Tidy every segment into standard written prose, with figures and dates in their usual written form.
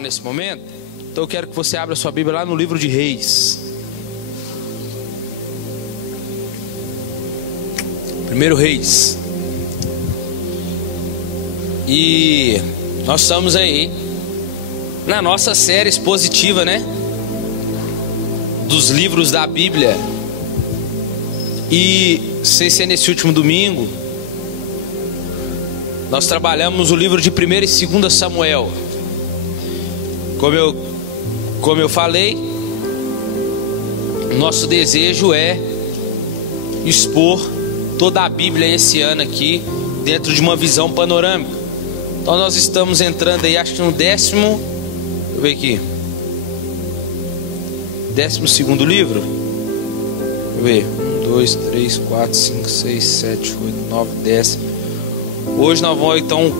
agora nesse momento, então eu quero que você abra sua Bíblia lá no livro de Reis. Primeiro Reis. E nós estamos aí na nossa série expositiva, né? Dos livros da Bíblia. E sei se é nesse último domingo, nós trabalhamos o livro de 1 e 2 Samuel. Como eu falei, nosso desejo é expor toda a Bíblia esse ano aqui, dentro de uma visão panorâmica. Então nós estamos entrando aí, acho que no 10º, deixa eu ver aqui, 12º livro. Deixa eu ver, 1, 2, 3, 4, 5, 6, 7, 8, 9, 10. Hoje nós vamos então,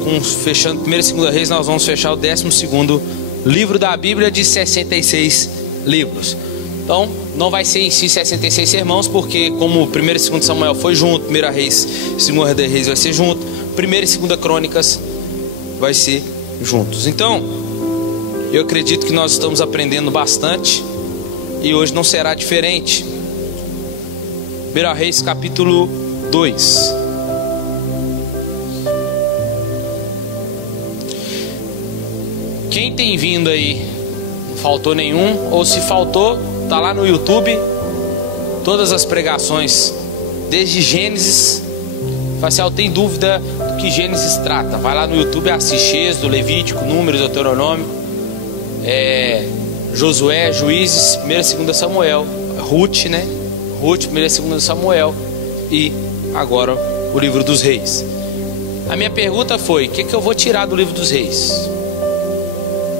fechando 1 e 2 Reis, nós vamos fechar o 12º livro da Bíblia de 66 livros. Então não vai ser em si 66 sermãos, porque como 1 e 2 Samuel foi junto, 1 Reis, 2 Reis vai ser junto, 1 e 2 Crônicas vai ser juntos. Então eu acredito que nós estamos aprendendo bastante, e hoje não será diferente. 1 Reis capítulo 2. Quem tem vindo aí, não faltou nenhum, ou se faltou, tá lá no YouTube, todas as pregações, desde Gênesis. Facial, tem dúvida do que Gênesis trata? Vai lá no YouTube, assiste Êxodo, Levítico, Números, Deuteronômio, Josué, Juízes, 1 e 2 Samuel, Ruth, né? Ruth, 1 e 2 Samuel, e agora o livro dos Reis. A minha pergunta foi: o que eu vou tirar do livro dos Reis?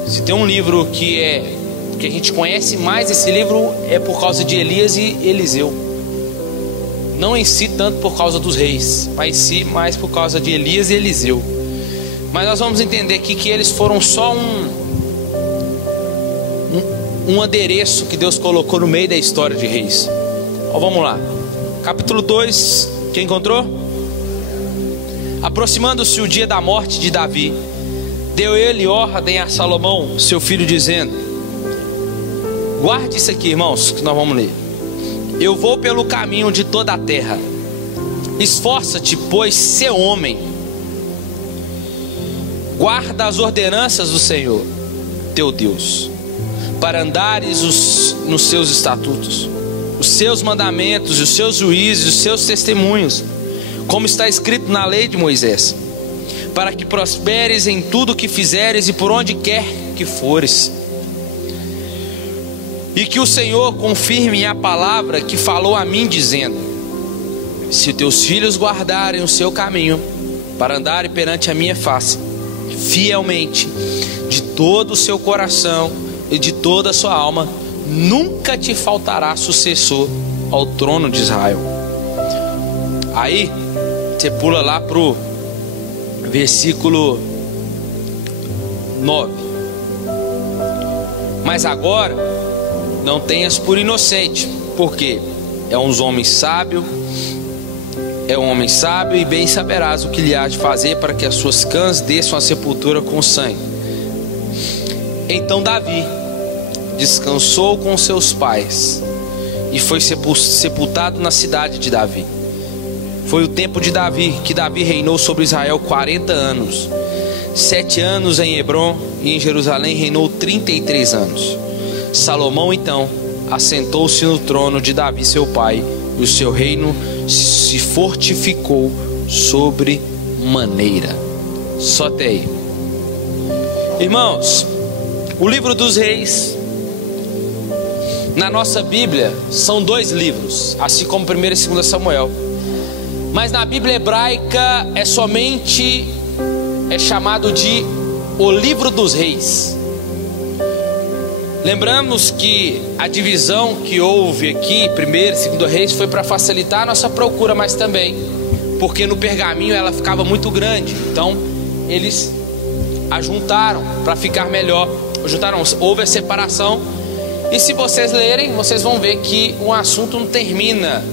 Se tem um livro que a gente conhece mais, esse livro é por causa de Elias e Eliseu. Não em si tanto por causa dos reis, mas em si mais por causa de Elias e Eliseu. Mas nós vamos entender aqui que eles foram só um adereço que Deus colocou no meio da história de reis. Então, vamos lá. Capítulo 2, quem encontrou? Aproximando-se o dia da morte de Davi, deu ele ordem a Salomão, seu filho, dizendo: guarde isso aqui, irmãos, que nós vamos ler. Eu vou pelo caminho de toda a terra. Esforça-te, pois, ser homem. Guarda as ordenanças do Senhor, teu Deus, para andares nos seus estatutos, os seus mandamentos, os seus juízos, os seus testemunhos, como está escrito na lei de Moisés, para que prosperes em tudo que fizeres e por onde quer que fores. E que o Senhor confirme a palavra que falou a mim, dizendo: se teus filhos guardarem o seu caminho, para andarem perante a minha face, fielmente, de todo o seu coração e de toda a sua alma, nunca te faltará sucessor ao trono de Israel. Aí você pula lá pro versículo 9. Mas agora não tenhas por inocente, porque é um homem sábio e bem saberás o que lhe há de fazer para que as suas cãs desçam à sepultura com sangue. Então Davi descansou com seus pais e foi sepultado na cidade de Davi. Foi o tempo de Davi, que Davi reinou sobre Israel 40 anos, 7 anos em Hebrom, e em Jerusalém reinou 33 anos. Salomão então assentou-se no trono de Davi seu pai, e o seu reino se fortificou sobre maneira. Só até aí. Irmãos, o livro dos reis, na nossa Bíblia, são 2 livros, assim como 1 e 2 Samuel. Mas na Bíblia hebraica é chamado de o livro dos reis. Lembramos que a divisão que houve aqui, 1 e 2 Reis, foi para facilitar a nossa procura, mas também porque no pergaminho ela ficava muito grande. Então eles ajuntaram para ficar melhor. Houve a separação. E se vocês lerem, vocês vão ver que um assunto não termina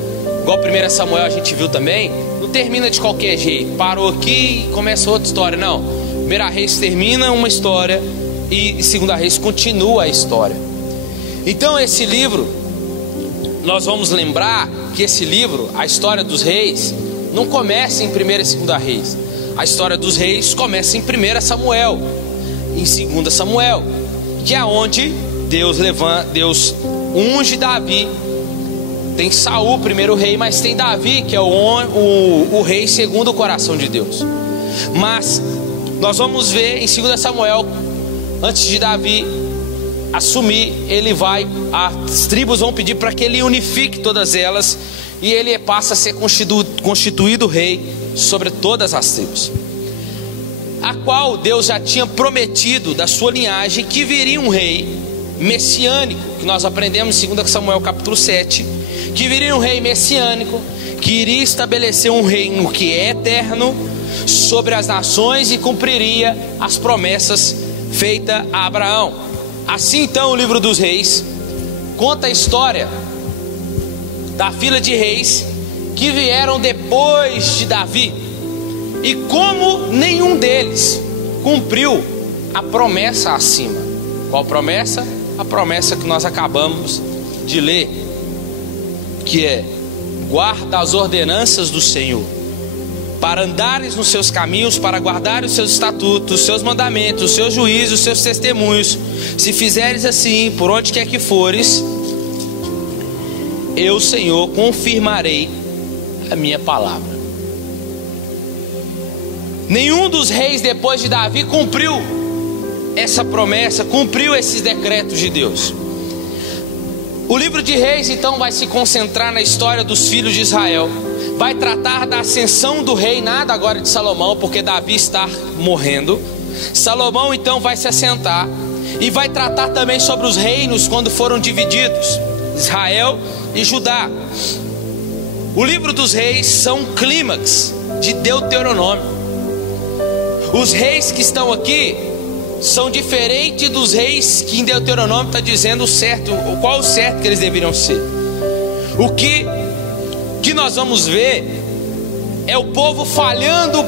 igual 1 Samuel a gente viu também. Não termina de qualquer jeito, parou aqui e começa outra história. Não, 1 Reis termina uma história e Segunda Reis continua a história. Então esse livro, nós vamos lembrar que esse livro, a história dos reis, não começa em 1ª e 2ª Reis. A história dos reis começa em 1 Samuel, em 2 Samuel, que é onde Deus unge Davi. Tem Saul, primeiro rei, mas tem Davi, que é o rei segundo o coração de Deus. Mas nós vamos ver em 2 Samuel, antes de Davi assumir, as tribos vão pedir para que ele unifique todas elas, e ele passa a ser constituído rei sobre todas as tribos, a qual Deus já tinha prometido da sua linhagem que viria um rei messiânico, que nós aprendemos em 2 Samuel capítulo 7, que viria um rei messiânico, que iria estabelecer um reino que é eterno sobre as nações e cumpriria as promessas feitas a Abraão. Assim então o livro dos reis conta a história da fila de reis que vieram depois de Davi, e como nenhum deles cumpriu a promessa acima. Qual promessa? A promessa que nós acabamos de ler, que é: guarda as ordenanças do Senhor, para andares nos seus caminhos, para guardar os seus estatutos, os seus mandamentos, os seus juízos, os seus testemunhos. Se fizeres assim, por onde quer que fores, eu, Senhor, confirmarei a minha palavra. Nenhum dos reis depois de Davi cumpriu essa promessa, cumpriu esses decretos de Deus. O livro de Reis então vai se concentrar na história dos filhos de Israel, vai tratar da ascensão do rei, nada agora de Salomão, porque Davi está morrendo. Salomão então vai se assentar e vai tratar também sobre os reinos quando foram divididos, Israel e Judá. O livro dos reis são um clímax de Deuteronômio. Os reis que estão aqui são diferentes dos reis que em Deuteronômio está dizendo o certo, qual o certo que eles deveriam ser. O que nós vamos ver é o povo falhando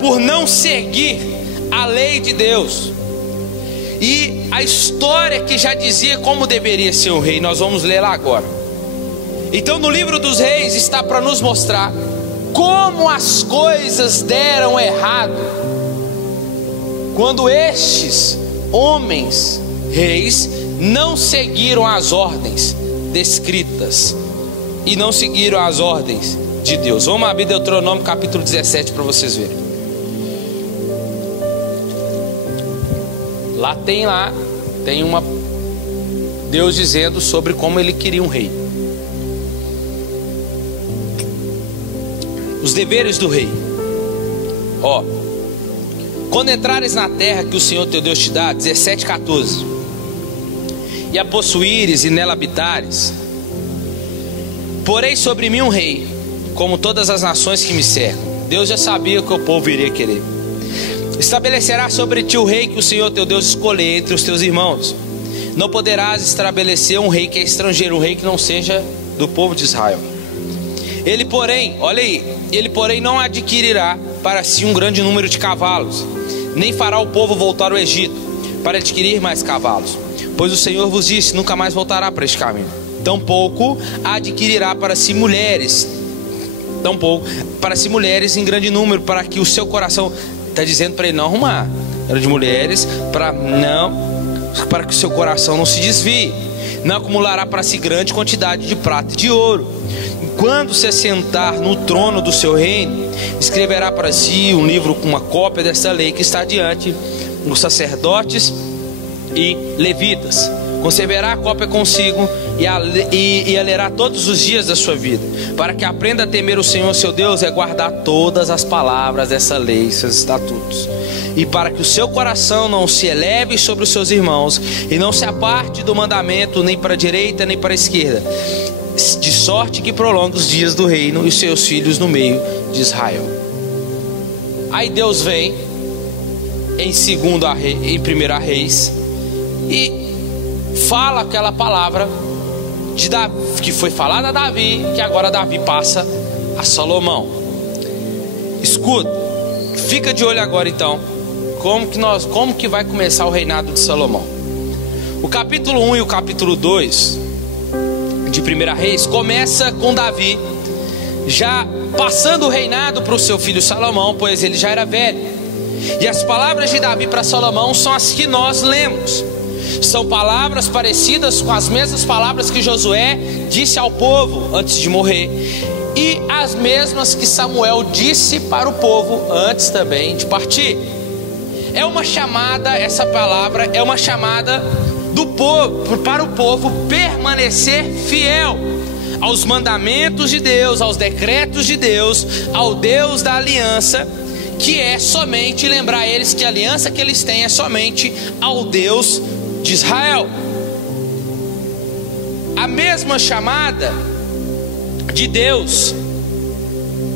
por não seguir a lei de Deus, e a história que já dizia como deveria ser um rei, nós vamos ler lá agora. Então no livro dos reis está para nos mostrar como as coisas deram errado quando estes homens reis não seguiram as ordens descritas e não seguiram as ordens de Deus. Vamos abrir Deuteronômio capítulo 17 para vocês verem. Lá tem Deus dizendo sobre como ele queria um rei. Os deveres do rei. Quando entrares na terra que o Senhor teu Deus te dá, 17:14, e a possuíres e nela habitares, porei sobre mim um rei, como todas as nações que me cercam. Deus já sabia que o povo iria querer. Estabelecerá sobre ti o rei que o Senhor teu Deus escolher entre os teus irmãos. Não poderás estabelecer um rei que é estrangeiro, um rei que não seja do povo de Israel. Ele porém não adquirirá para si um grande número de cavalos, nem fará o povo voltar ao Egito para adquirir mais cavalos, pois o Senhor vos disse: nunca mais voltará para este caminho. Tampouco adquirirá para si mulheres em grande número, para que o seu coração, está dizendo para ele não arrumar, era de mulheres, para que o seu coração não se desvie. Não acumulará para si grande quantidade de prata e de ouro. Quando se assentar no trono do seu reino, escreverá para si um livro com uma cópia desta lei que está diante dos sacerdotes e levitas. Conservará a cópia consigo e a lerá todos os dias da sua vida, para que aprenda a temer o Senhor seu Deus e a guardar todas as palavras dessa lei e seus estatutos, e para que o seu coração não se eleve sobre os seus irmãos e não se aparte do mandamento nem para a direita nem para a esquerda, de sorte que prolongue os dias do reino e os seus filhos no meio de Israel. Aí Deus vem em 1 Reis e fala aquela palavra de Davi, que foi falada a Davi, que agora Davi passa a Salomão. Escuta, fica de olho agora então como que vai começar o reinado de Salomão. O capítulo 1 e o capítulo 2 de 1 Reis começa com Davi já passando o reinado para o seu filho Salomão, pois ele já era velho. E as palavras de Davi para Salomão são as que nós lemos. São palavras parecidas com as mesmas palavras que Josué disse ao povo antes de morrer, e as mesmas que Samuel disse para o povo antes também de partir. É uma chamada, essa palavra é uma chamada do povo, para o povo permanecer fiel aos mandamentos de Deus, aos decretos de Deus, ao Deus da aliança, que é somente lembrar eles que a aliança que eles têm é somente ao Deus de Israel. A mesma chamada de Deus,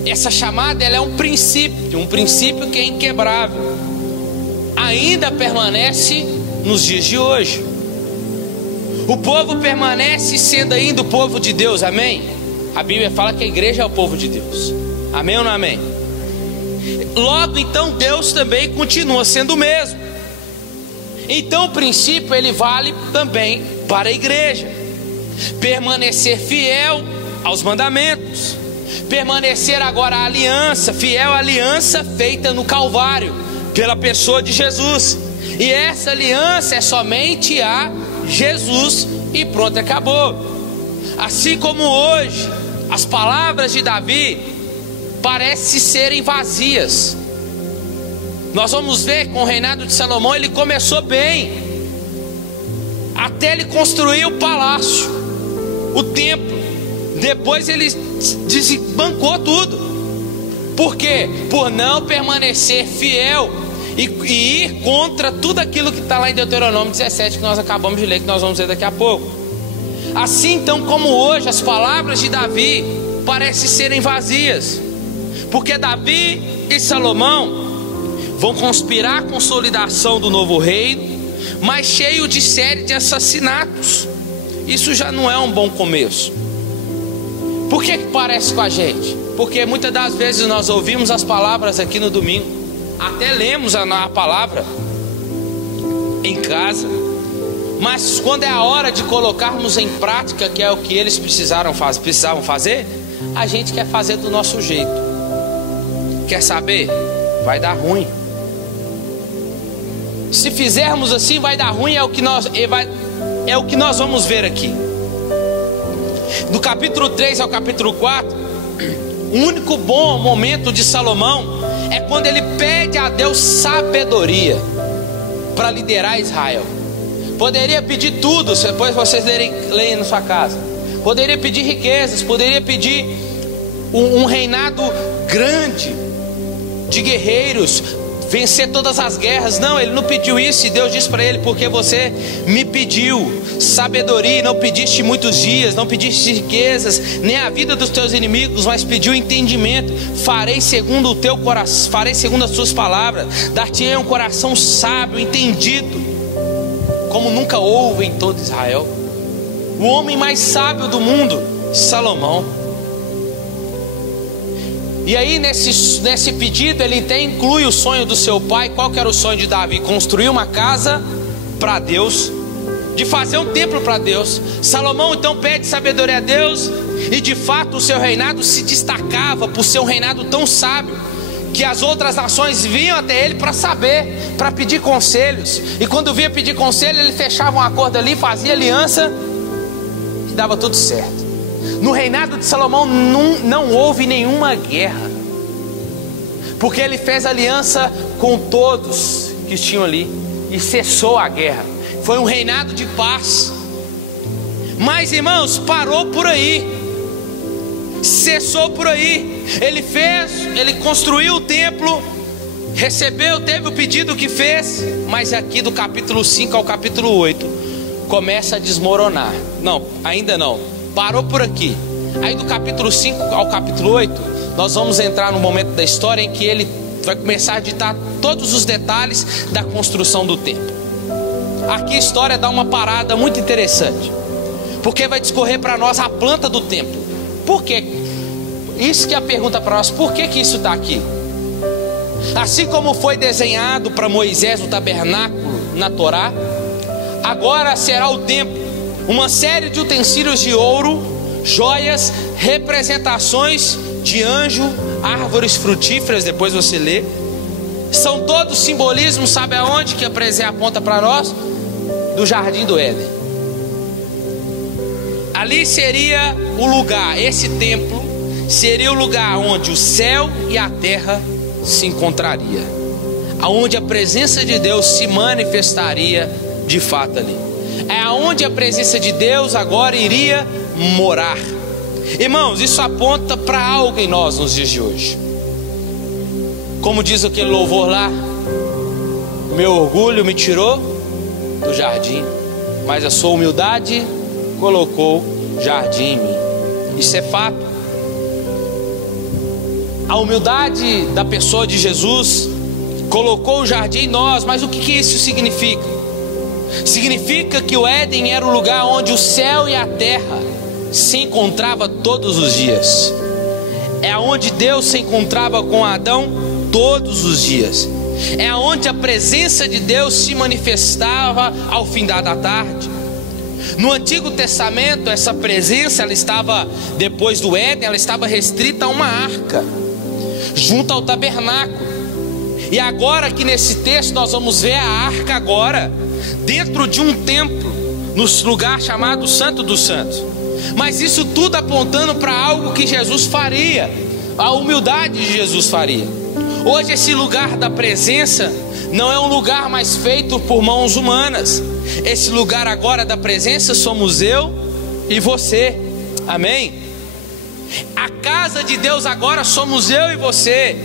essa chamada ela é um princípio que é inquebrável, ainda permanece nos dias de hoje. O povo permanece sendo ainda o povo de Deus, amém? A Bíblia fala que a igreja é o povo de Deus, amém ou não amém? Logo então Deus também continua sendo o mesmo. Então o princípio ele vale também para a igreja: permanecer fiel aos mandamentos, permanecer agora à aliança, fiel à aliança feita no Calvário pela pessoa de Jesus. E essa aliança é somente a Jesus e pronto, acabou. Assim como hoje as palavras de Davi parecem serem vazias. Nós vamos ver com o reinado de Salomão, ele começou bem, até ele construir o palácio, o templo. Depois ele desbancou tudo. Por quê? Por não permanecer fiel e ir contra tudo aquilo que está lá em Deuteronômio 17, que nós acabamos de ler, que nós vamos ver daqui a pouco. Assim então como hoje as palavras de Davi parecem serem vazias, porque Davi e Salomão vão conspirar a consolidação do novo reino, mas cheio de série de assassinatos. Isso já não é um bom começo. Por que parece com a gente? Porque muitas das vezes nós ouvimos as palavras aqui no domingo, até lemos a palavra em casa, mas quando é a hora de colocarmos em prática, que é o que eles precisavam fazer, a gente quer fazer do nosso jeito. Quer saber? Vai dar ruim. Se fizermos assim vai dar ruim, é o que nós vamos ver aqui. Do capítulo 3 ao capítulo 4, o único bom momento de Salomão é quando ele pede a Deus sabedoria para liderar Israel. Poderia pedir tudo, depois vocês leem na sua casa. Poderia pedir riquezas, poderia pedir um reinado grande de guerreiros, vencer todas as guerras. Não, ele não pediu isso. E Deus disse para ele: porque você me pediu sabedoria, não pediste muitos dias, não pediste riquezas, nem a vida dos teus inimigos, mas pediu entendimento. Farei segundo o teu coração, farei segundo as tuas palavras, dar-te-ei um coração sábio, entendido, como nunca houve em todo Israel. O homem mais sábio do mundo, Salomão. E aí nesse pedido ele inclui o sonho do seu pai. Qual que era o sonho de Davi? Construir uma casa para Deus, de fazer um templo para Deus. Salomão então pede sabedoria a Deus, e de fato o seu reinado se destacava por ser um reinado tão sábio, que as outras nações vinham até ele para saber, para pedir conselhos. E quando vinha pedir conselho, ele fechava um acordo ali, fazia aliança e dava tudo certo. No reinado de Salomão não houve nenhuma guerra, porque ele fez aliança com todos que tinham ali e cessou a guerra. Foi um reinado de paz. Mas irmãos, parou por aí, cessou por aí. Ele construiu o templo, teve o pedido que fez, mas aqui do capítulo 5 ao capítulo 8 começa a desmoronar. Não, ainda não. Parou por aqui. Aí do capítulo 5 ao capítulo 8, nós vamos entrar no momento da história em que ele vai começar a ditar todos os detalhes da construção do templo. Aqui a história dá uma parada muito interessante, porque vai discorrer para nós a planta do templo. Por quê? Isso que é a pergunta para nós: por que isso está aqui? Assim como foi desenhado para Moisés o tabernáculo na Torá, agora será o templo, uma série de utensílios de ouro, joias, representações de anjo, árvores frutíferas, depois você lê. São todos simbolismos, sabe aonde que aponta para nós? Do jardim do Éden. Ali seria o lugar, esse templo seria o lugar onde o céu e a terra se encontraria, aonde a presença de Deus se manifestaria de fato ali. É aonde a presença de Deus agora iria morar. Irmãos, isso aponta para algo em nós nos dias de hoje. Como diz aquele louvor lá: meu orgulho me tirou do jardim, mas a sua humildade colocou jardim em mim. Isso é fato. A humildade da pessoa de Jesus colocou o jardim em nós. Mas o que isso significa? Significa que o Éden era o lugar onde o céu e a terra se encontravam todos os dias. É onde Deus se encontrava com Adão todos os dias. É onde a presença de Deus se manifestava ao findar da tarde. No Antigo Testamento, essa presença, ela estava, depois do Éden, ela estava restrita a uma arca, junto ao tabernáculo. E agora aqui nesse texto nós vamos ver a arca agora dentro de um templo, no lugar chamado Santo dos Santos. Mas isso tudo apontando para algo que Jesus faria, a humildade de Jesus faria. Hoje esse lugar da presença não é um lugar mais feito por mãos humanas. Esse lugar agora da presença somos eu e você. Amém? A casa de Deus agora somos eu e você.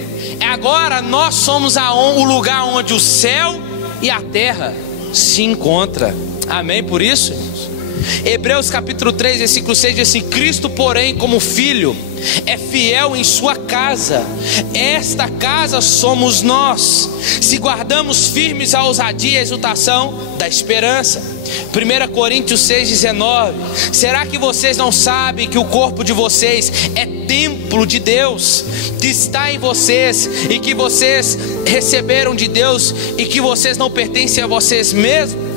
Agora nós somos o lugar onde o céu e a terra se encontram. Amém por isso? Hebreus capítulo 3 versículo 6 diz assim: Cristo porém como filho é fiel em sua casa. Esta casa somos nós, se guardamos firmes a ousadia e a exultação da esperança. 1 Coríntios 6,19. Será que vocês não sabem que o corpo de vocês é templo de Deus, que está em vocês e que vocês receberam de Deus e que vocês não pertencem a vocês mesmos?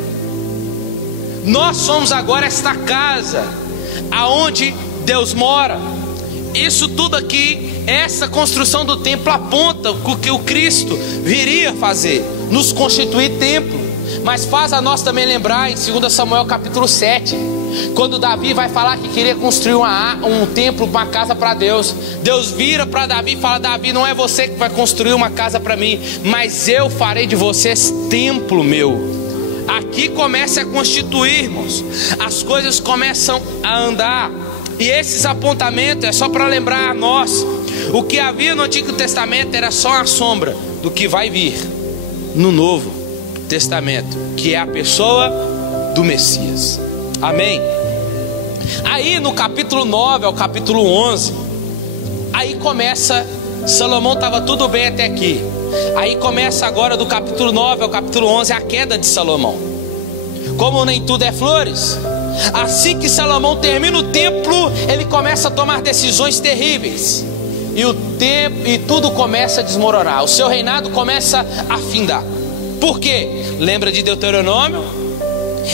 Nós somos agora esta casa aonde Deus mora. Isso tudo aqui, essa construção do templo aponta o que o Cristo viria fazer, nos constituir templo. Mas faz a nós também lembrar em 2 Samuel capítulo 7, quando Davi vai falar que queria construir um templo, uma casa para Deus. Deus vira para Davi e fala: Davi, não é você que vai construir uma casa para mim, mas eu farei de vocês templo meu. Aqui começa a constituir, irmãos, as coisas começam a andar. E esses apontamentos é só para lembrar a nós: o que havia no Antigo Testamento era só a sombra do que vai vir no Novo Testamento, que é a pessoa do Messias. Amém? Aí no capítulo 9 ao capítulo 11, aí começa, Salomão estava tudo bem até aqui. Aí começa agora do capítulo 9 ao capítulo 11 a queda de Salomão. Como nem tudo é flores, assim que Salomão termina o templo, ele começa a tomar decisões terríveis. E tudo começa a desmoronar. O seu reinado começa a findar. Por quê? Lembra de Deuteronômio?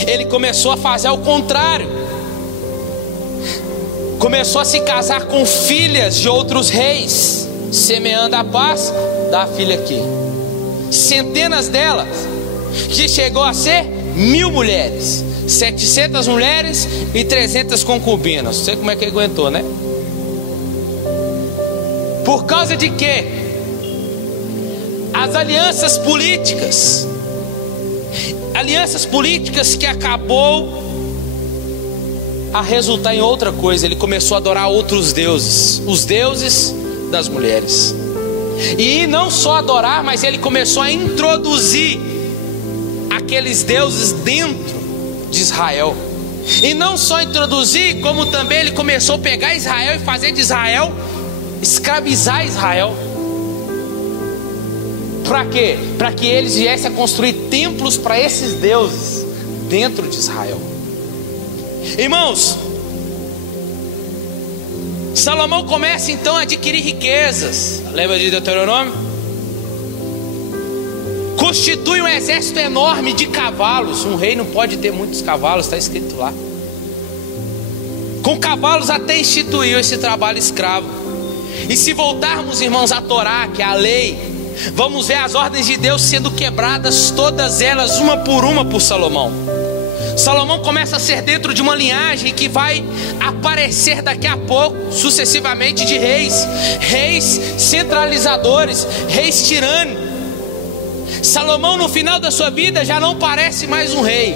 Ele começou a fazer o contrário. Começou a se casar com filhas de outros reis, semeando a paz da filha aqui. Centenas delas, que chegou a ser 1000 mulheres, 700 mulheres e 300 concubinas. Não sei como é que ele aguentou, né? Por causa de quê? As alianças políticas que acabou a resultar em outra coisa. Ele começou a adorar outros deuses, os deuses das mulheres. E não só adorar, mas ele começou a introduzir aqueles deuses dentro de Israel. E não só introduzir, como também ele começou a pegar Israel e fazer de Israel, escravizar Israel. Para quê? Para que eles viessem a construir templos para esses deuses dentro de Israel. Irmãos, Salomão começa então a adquirir riquezas. Lembra de Deuteronômio? constitui um exército enorme de cavalos. Um rei não pode ter muitos cavalos, está escrito lá. Com cavalos até instituiu esse trabalho escravo. E se voltarmos, irmãos, à Torá, que é a lei, vamos ver as ordens de Deus sendo quebradas, todas elas, uma por Salomão. Salomão começa a ser dentro de uma linhagem que vai aparecer daqui a pouco, sucessivamente, de reis centralizadores, reis tirânicos. Salomão, no final da sua vida, já não parece mais um rei.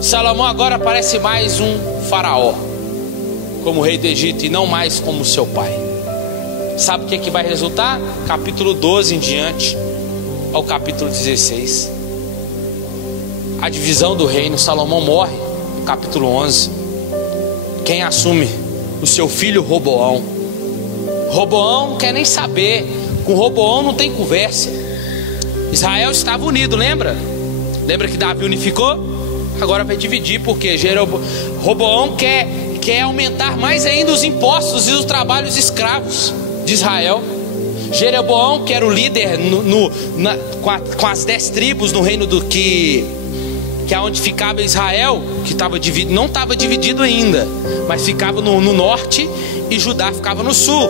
Salomão agora parece mais um faraó, como rei do Egito, e não mais como seu pai. Sabe o que vai resultar? Capítulo 12 em diante ao capítulo 16. A divisão do reino. Salomão morre, capítulo 11. Quem assume? O seu filho Roboão. Roboão não quer nem saber. Com Roboão não tem conversa. Israel estava unido, lembra? Lembra que Davi unificou? Agora vai dividir, porque Roboão quer aumentar mais ainda os impostos e os trabalhos escravos de Israel. Jeroboão, que era o líder com as 10 tribos no reino do que é onde ficava Israel, que não estava dividido ainda, mas ficava no norte, e Judá ficava no sul.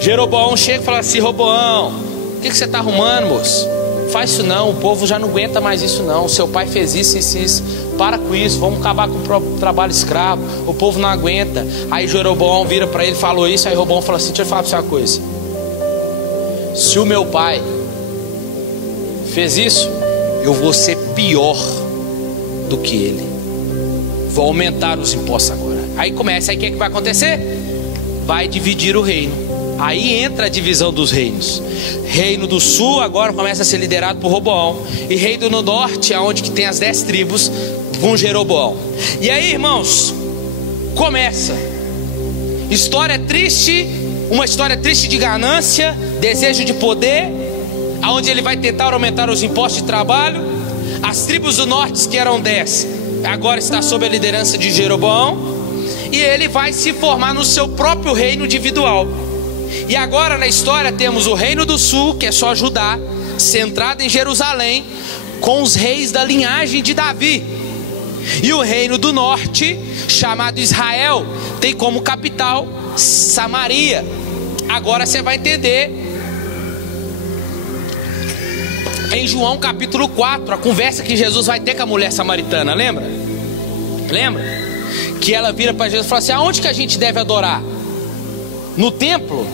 Jeroboão chega e fala assim: Roboão, o que você está arrumando, moço? Faz isso não, o povo já não aguenta mais isso não. Seu pai fez isso, isso. Para com isso, vamos acabar com o trabalho escravo. O povo não aguenta. Aí Jeroboão vira para ele, falou isso. Aí Roboão falou assim: deixa eu falar para você uma coisa. Se o meu pai fez isso, eu vou ser pior do que ele. Vou aumentar os impostos agora. Aí começa, aí o que vai acontecer? Vai dividir o reino. Aí entra a divisão dos reinos. Reino do sul agora começa a ser liderado por Roboão, e reino do norte, aonde que tem as 10 tribos, com Jeroboão. E aí, irmãos, começa história triste, uma história triste de ganância, desejo de poder, aonde ele vai tentar aumentar os impostos de trabalho. As tribos do norte, que eram 10, agora está sob a liderança de Jeroboão, e ele vai se formar no seu próprio reino individual. E agora na história temos o reino do sul, que é só Judá, centrado em Jerusalém, com os reis da linhagem de Davi. E o reino do norte, chamado Israel, tem como capital Samaria. Agora você vai entender em João capítulo 4, a conversa que Jesus vai ter com a mulher samaritana, lembra? Lembra? Que ela vira para Jesus e fala assim: aonde que a gente deve adorar? No templo,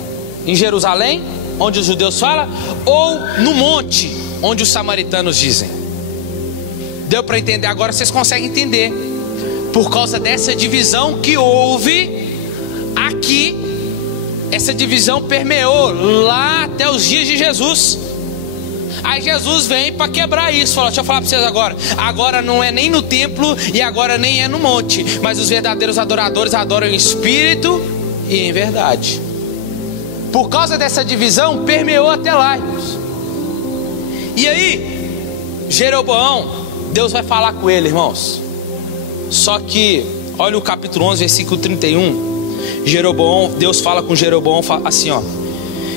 em Jerusalém, onde os judeus falam, ou no monte, onde os samaritanos dizem? Deu para entender? Agora vocês conseguem entender. Por causa dessa divisão que houve aqui, essa divisão permeou lá até os dias de Jesus. Aí Jesus vem para quebrar isso. Fala: deixa eu falar para vocês agora. Agora não é nem no templo e agora nem é no monte, mas os verdadeiros adoradores adoram em espírito e em verdade. Por causa dessa divisão, permeou até lá, irmãos. E aí, Jeroboão, Deus vai falar com ele, irmãos. Só que, olha o capítulo 11, versículo 31. Jeroboão, Deus fala com Jeroboão assim, ó: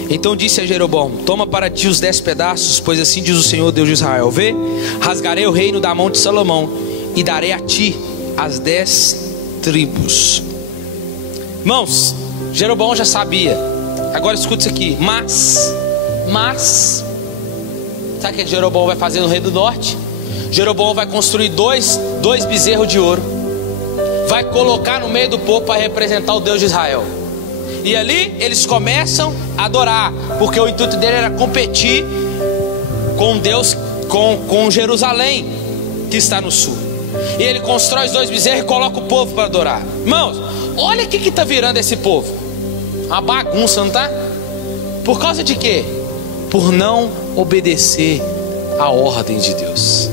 então disse a Jeroboão: toma para ti os 10 pedaços, pois assim diz o Senhor Deus de Israel: vê, rasgarei o reino da mão de Salomão, e darei a ti as 10 tribos. Irmãos, Jeroboão já sabia. Agora escuta isso aqui. Mas sabe o que Jeroboão vai fazer no reino do norte? Jeroboão vai construir dois bezerros de ouro, vai colocar no meio do povo para representar o Deus de Israel. E ali eles começam a adorar, porque o intuito dele era competir com Deus, com Jerusalém, que está no sul. E ele constrói os 2 bezerros e coloca o povo para adorar. Irmãos, olha o que está virando esse povo. Uma bagunça, não está? Por causa de quê? Por não obedecer a ordem de Deus.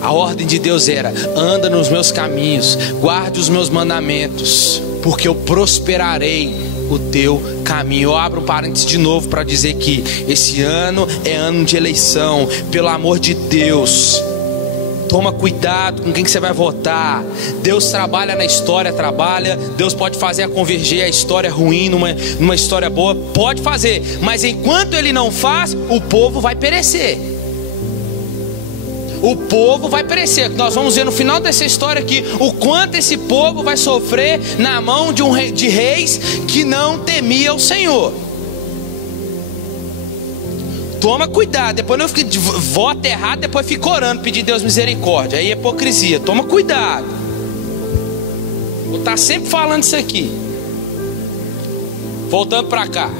A ordem de Deus era: anda nos meus caminhos, guarde os meus mandamentos, porque eu prosperarei o teu caminho. Eu abro um parênteses de novo para dizer que esse ano é ano de eleição. Pelo amor de Deus, Toma cuidado com quem que você vai votar. Deus trabalha na história, trabalha. Deus pode fazer a convergir a história ruim numa história boa, pode fazer. Mas enquanto Ele não faz, o povo vai perecer. O povo vai perecer. Nós vamos ver no final dessa história aqui o quanto esse povo vai sofrer na mão de reis que não temiam o Senhor. Toma cuidado, depois não fica vota errado, depois fica orando, pedir Deus misericórdia. Aí é hipocrisia. Toma cuidado. Vou estar sempre falando isso aqui. Voltando para cá.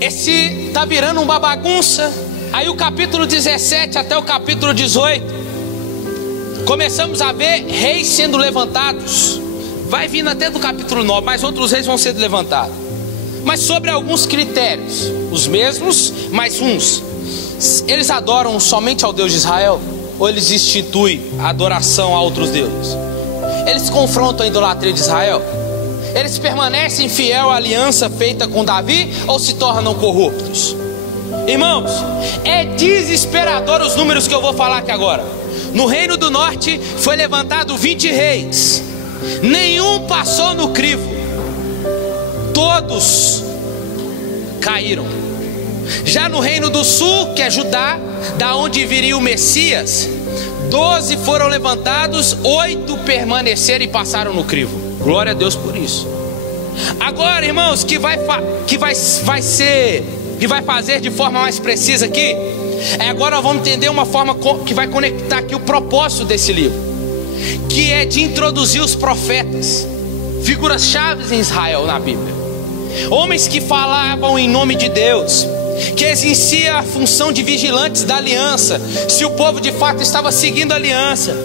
Esse tá virando uma bagunça. Aí o capítulo 17 até o capítulo 18, começamos a ver reis sendo levantados. Vai vindo até do capítulo 9, mas outros reis vão sendo levantados. Mas sobre alguns critérios, os mesmos, mas uns. Eles adoram somente ao Deus de Israel? Ou eles instituem a adoração a outros deuses? Eles confrontam a idolatria de Israel? Eles permanecem fiel à aliança feita com Davi? Ou se tornam corruptos? Irmãos, é desesperador os números que eu vou falar aqui agora. No Reino do Norte foi levantado 20 reis. Nenhum passou no crivo. Todos caíram. Já no Reino do Sul, que é Judá, da onde viria o Messias, 12 foram levantados, 8 permaneceram e passaram no crivo. Glória a Deus por isso. Agora, irmãos, que vai fazer de forma mais precisa aqui, agora nós vamos entender uma forma que vai conectar aqui o propósito desse livro, que é de introduzir os profetas, figuras chaves em Israel na Bíblia. Homens que falavam em nome de Deus, que exercia a função de vigilantes da aliança, se o povo de fato estava seguindo a aliança.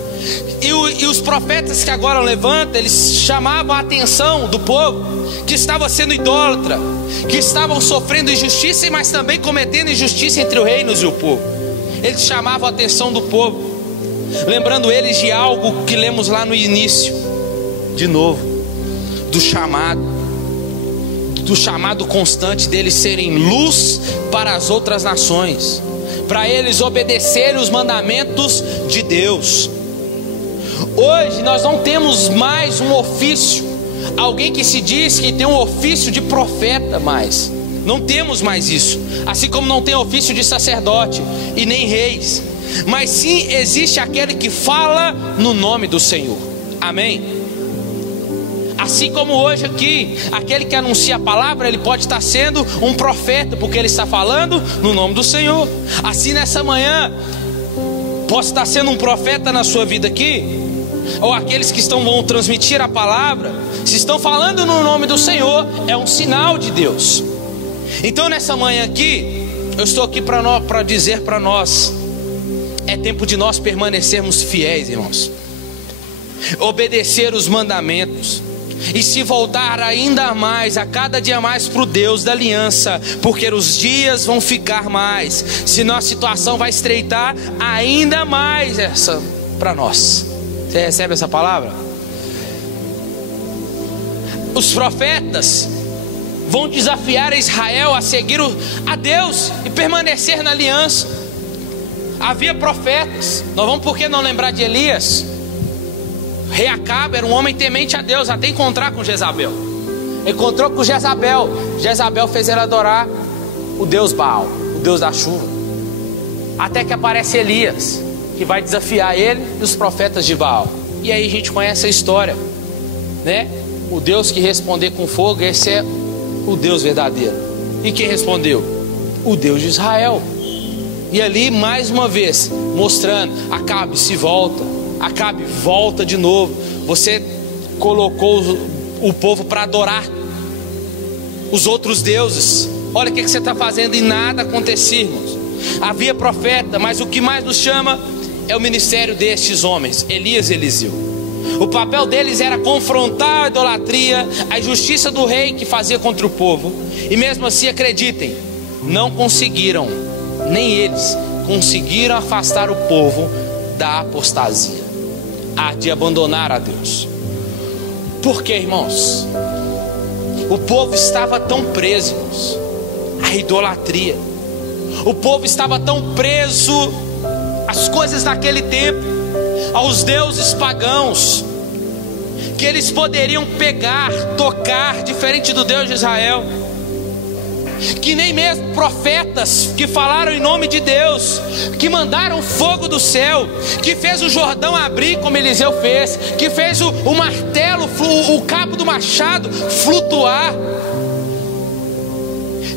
E os profetas que agora levantam, eles chamavam a atenção do povo que estava sendo idólatra, que estavam sofrendo injustiça, mas também cometendo injustiça entre os reinos e o povo. Eles chamavam a atenção do povo, lembrando eles de algo que lemos lá no início, de novo, do chamado constante deles serem luz para as outras nações, para eles obedecerem os mandamentos de Deus. Hoje nós não temos mais um ofício, alguém que se diz que tem um ofício de profeta mais. Não temos mais isso, assim como não tem ofício de sacerdote e nem reis, mas sim existe aquele que fala no nome do Senhor. Amém? Assim como hoje aqui, aquele que anuncia a palavra, ele pode estar sendo um profeta, porque ele está falando no nome do Senhor. Assim nessa manhã, posso estar sendo um profeta na sua vida aqui, ou aqueles que vão transmitir a palavra, se estão falando no nome do Senhor, é um sinal de Deus. Então nessa manhã aqui, eu estou aqui para dizer para nós, é tempo de nós permanecermos fiéis, irmãos, obedecer os mandamentos, e se voltar ainda mais, a cada dia mais para o Deus da aliança, porque os dias vão ficar mais, senão a situação vai estreitar ainda mais para nós. Você recebe essa palavra? Os profetas vão desafiar a Israel a seguir a Deus e permanecer na aliança. Havia profetas, nós vamos por que não lembrar de Elias? Rei Acabe era um homem temente a Deus, até encontrar com Jezabel. Encontrou com Jezabel. Jezabel fez ele adorar o Deus Baal, o Deus da chuva. Até que aparece Elias, que vai desafiar ele e os profetas de Baal. E aí a gente conhece a história, né? O Deus que responder com fogo, esse é o Deus verdadeiro. E quem respondeu? O Deus de Israel. E ali mais uma vez mostrando, Acabe se volta, Acabe volta de novo. Você colocou o povo para adorar os outros deuses. Olha o que você está fazendo, e nada acontecia, irmãos. Havia profeta, mas o que mais nos chama é o ministério destes homens, Elias e Eliseu. O papel deles era confrontar a idolatria, a injustiça do rei que fazia contra o povo. E mesmo assim, acreditem, não conseguiram, nem eles conseguiram afastar o povo da apostasia, de abandonar a Deus. Por quê, irmãos? O povo estava tão preso, irmãos, à idolatria. O povo estava tão preso às coisas daquele tempo, aos deuses pagãos, que eles poderiam pegar, tocar, diferente do Deus de Israel, que nem mesmo profetas que falaram em nome de Deus, que mandaram fogo do céu, que fez o Jordão abrir como Eliseu fez, que fez o martelo, o cabo do machado flutuar,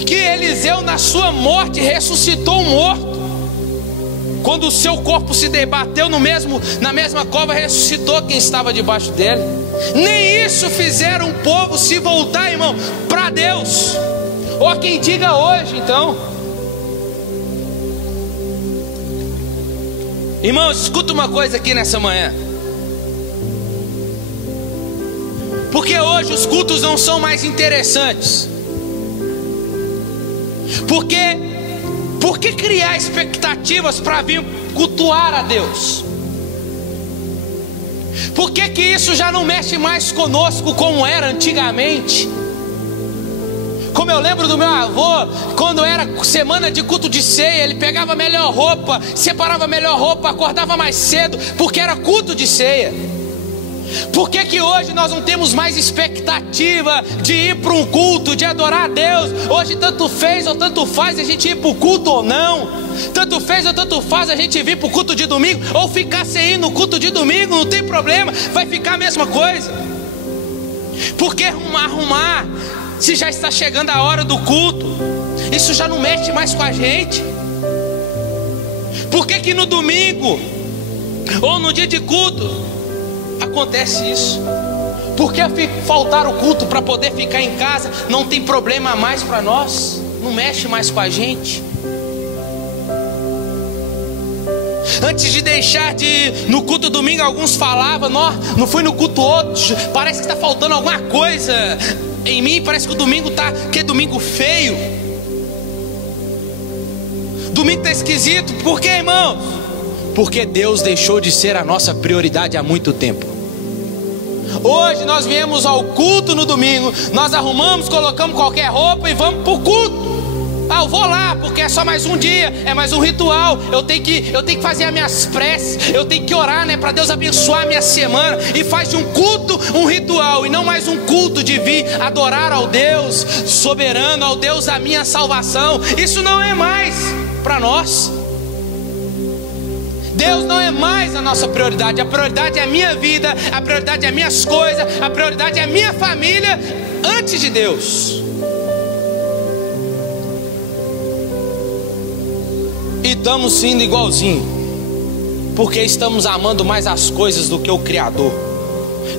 que Eliseu na sua morte ressuscitou um morto, quando o seu corpo se debateu na mesma cova, ressuscitou quem estava debaixo dele. Nem isso fizeram o povo se voltar, irmão, para Deus. Ou a quem diga hoje, então. Irmãos, escuta uma coisa aqui nessa manhã. Porque hoje os cultos não são mais interessantes. Por que criar expectativas para vir cultuar a Deus? Por que isso já não mexe mais conosco como era antigamente? Como eu lembro do meu avô, quando era semana de culto de ceia, ele pegava a melhor roupa, separava a melhor roupa, acordava mais cedo, porque era culto de ceia. Por que hoje nós não temos mais expectativa de ir para um culto, de adorar a Deus? Hoje tanto fez ou tanto faz a gente ir para o culto ou não. Tanto fez ou tanto faz a gente vir para o culto de domingo, ou ficar sem ir no culto de domingo, não tem problema, vai ficar a mesma coisa. Por que arrumar, se já está chegando a hora do culto? Isso já não mexe mais com a gente. Por que no domingo, ou no dia de culto, acontece isso? Porque faltar o culto para poder ficar em casa não tem problema mais para nós, não mexe mais com a gente. Antes de deixar de ir no culto domingo, alguns falavam: não fui no culto outro, parece que está faltando alguma coisa em mim, parece que o domingo está, que é domingo feio, domingo está esquisito. Por quê, irmão? Porque Deus deixou de ser a nossa prioridade há muito tempo. Hoje nós viemos ao culto no domingo, nós arrumamos, colocamos qualquer roupa e vamos para o culto. Eu vou lá porque é só mais um dia, é mais um ritual. Eu tenho que fazer as minhas preces, eu tenho que orar, para Deus abençoar a minha semana. E faz de um culto um ritual, e não mais um culto de vir adorar ao Deus soberano, ao Deus da minha salvação. Isso não é mais para nós. Deus não é mais a nossa prioridade. A prioridade é a minha vida, a prioridade é as minhas coisas, a prioridade é a minha família antes de Deus. E estamos indo igualzinho, porque estamos amando mais as coisas do que o Criador.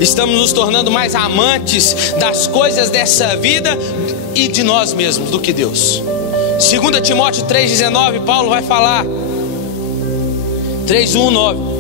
Estamos nos tornando mais amantes das coisas dessa vida e de nós mesmos do que Deus. 2 Timóteo 3,19, Paulo vai falar, 3:1-9.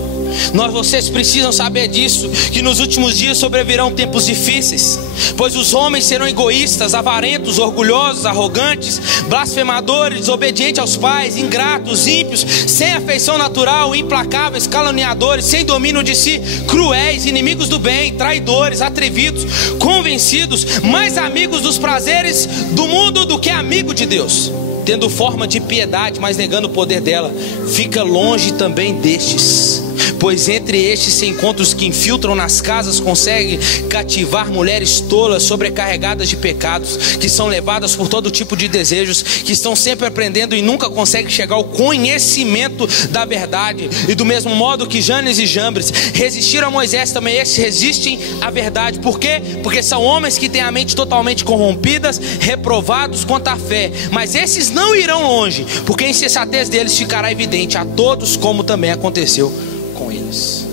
Vocês precisam saber disso, que nos últimos dias sobrevirão tempos difíceis, pois os homens serão egoístas, avarentos, orgulhosos, arrogantes, blasfemadores, desobedientes aos pais, ingratos, ímpios, sem afeição natural, implacáveis, caluniadores, sem domínio de si, cruéis, inimigos do bem, traidores, atrevidos, convencidos, mais amigos dos prazeres do mundo do que amigo de Deus, tendo forma de piedade, mas negando o poder dela. Fica longe também destes, pois entre estes se encontram os que infiltram nas casas, conseguem cativar mulheres tolas, sobrecarregadas de pecados, que são levadas por todo tipo de desejos, que estão sempre aprendendo e nunca conseguem chegar ao conhecimento da verdade. E do mesmo modo que Janes e Jambres resistiram a Moisés, também esses resistem à verdade. Por quê? Porque são homens que têm a mente totalmente corrompidas, reprovados quanto à fé. Mas esses não irão longe, porque a insensatez deles ficará evidente a todos, como também aconteceu com eles.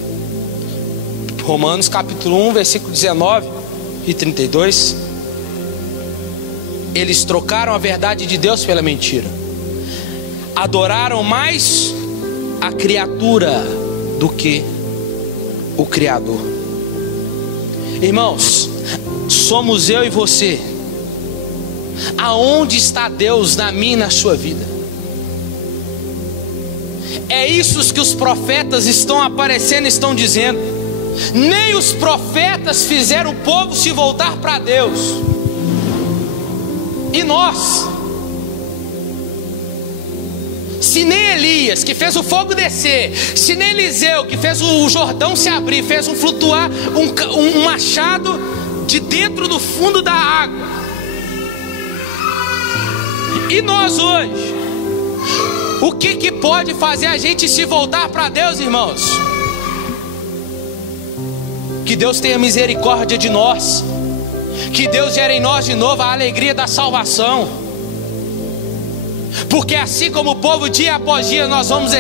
Romanos capítulo 1, versículo 19 e 32. Eles trocaram a verdade de Deus pela mentira, adoraram mais a criatura do que o Criador. Irmãos, somos eu e você. Aonde está Deus na minha e na sua vida? É isso que os profetas estão aparecendo, estão dizendo. Nem os profetas fizeram o povo se voltar para Deus. E nós? Se nem Elias, que fez o fogo descer, se nem Eliseu, que fez o Jordão se abrir, fez flutuar um machado de dentro do fundo da água. E nós hoje, o que pode fazer a gente se voltar para Deus, irmãos? Que Deus tenha misericórdia de nós, que Deus gere em nós de novo a alegria da salvação, porque assim como o povo dia após dia nós vamos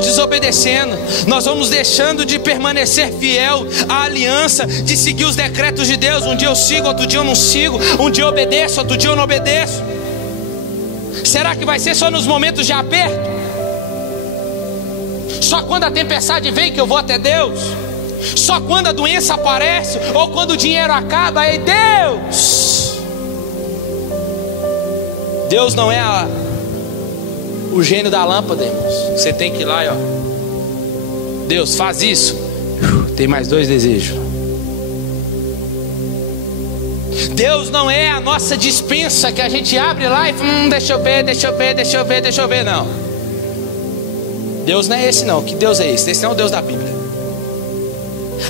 desobedecendo, nós vamos deixando de permanecer fiel à aliança, de seguir os decretos de Deus. Um dia eu sigo, outro dia eu não sigo, um dia eu obedeço, outro dia eu não obedeço. Será que vai ser só nos momentos de aperto? Só quando a tempestade vem que eu vou até Deus? Só quando a doença aparece? Ou quando o dinheiro acaba? Aí Deus não é o gênio da lâmpada, irmãos. Você tem que ir lá e Deus, faz isso. Tem mais 2 desejos. Deus não é a nossa dispensa que a gente abre lá e deixa eu ver, não. Deus não é esse não. Que Deus é esse? Esse não é o Deus da Bíblia.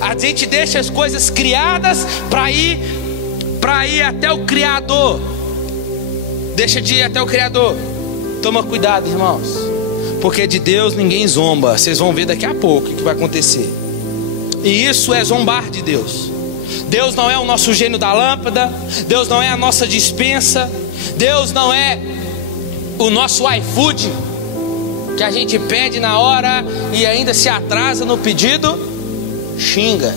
A gente deixa as coisas criadas para ir até o Criador. Deixa de ir até o Criador. Toma cuidado, irmãos, porque de Deus ninguém zomba. Vocês vão ver daqui a pouco o que vai acontecer. E isso é zombar de Deus. Deus não é o nosso gênio da lâmpada. Deus não é a nossa dispensa. Deus não é o nosso iFood, que a gente pede na hora e ainda se atrasa no pedido. Xinga.